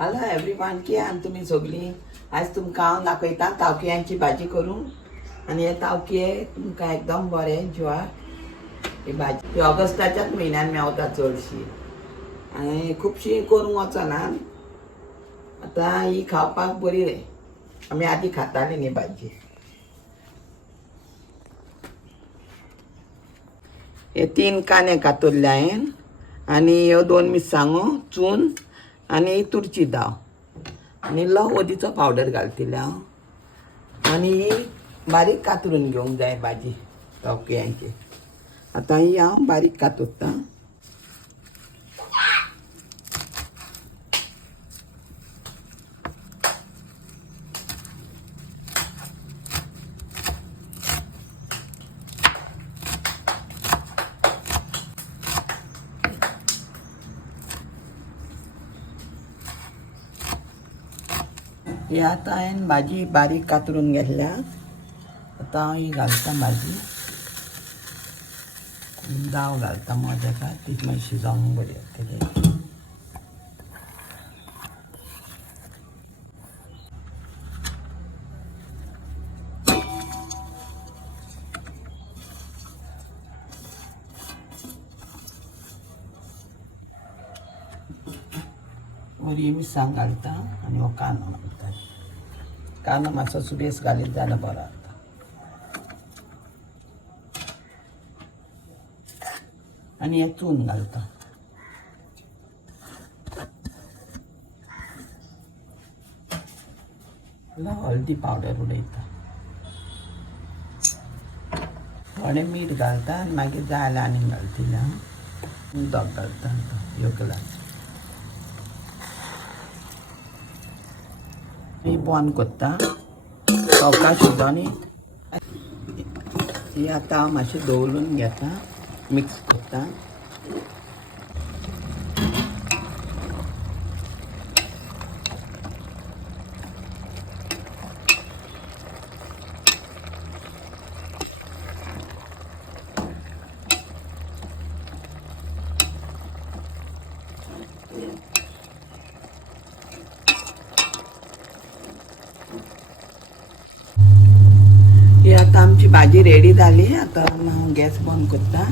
Hello everyone, की आहात तुम्ही सगळीं? आज तुमकां हांव दाखयता तावकियांची भाजी करूं. आनी हे तावकिये तुमकां एकदम बरें जिवाक. ही भाजी ती ऑगस्टाच्याच म्हयन्यान मेवता चडशी आनी खुबशी करूंक वचना. आतां ही खावपाक बरी रे. आमी आदीं खाताली न्ही भाजी. हे 3 कांदे कातरले हांवें आनी ह्यो 2 मिरसांगो चून आनी तुरची दाळ आनी हळदीचो पावडर घालतले हांव. आनी ही बारीक कातरून घेवंक जाय भाजी तावकियांची. आतां ही हांव बारीक कातरतां. ही आतां हांवें भाजी बारीक कातरून घेतल्या. आतां हांव ही घालता भाजी. दाळ घालता मदेका, ती मागीर शिजोवंक बरी जातली. बरी मिरसांग घालता आनी हो कांदो घालता. कांदो मातसो सुबेस घालीत जाल्यार बरो जाता. आनी हे चून घालता. हळदी पावडर उडयता. थोडें मीठ घालता आनी मागीर जाय जाल्यार आनीक घालतलें हांव. उदक घालता ह्यो ग्लास. ही बंद करता. सवका शिजोनी ही आतां हांव मातशें दवरून घेता, मिक्स करता. ही आतां आमची भाजी रेडी जाली. आतां हांव गॅस बंद करता.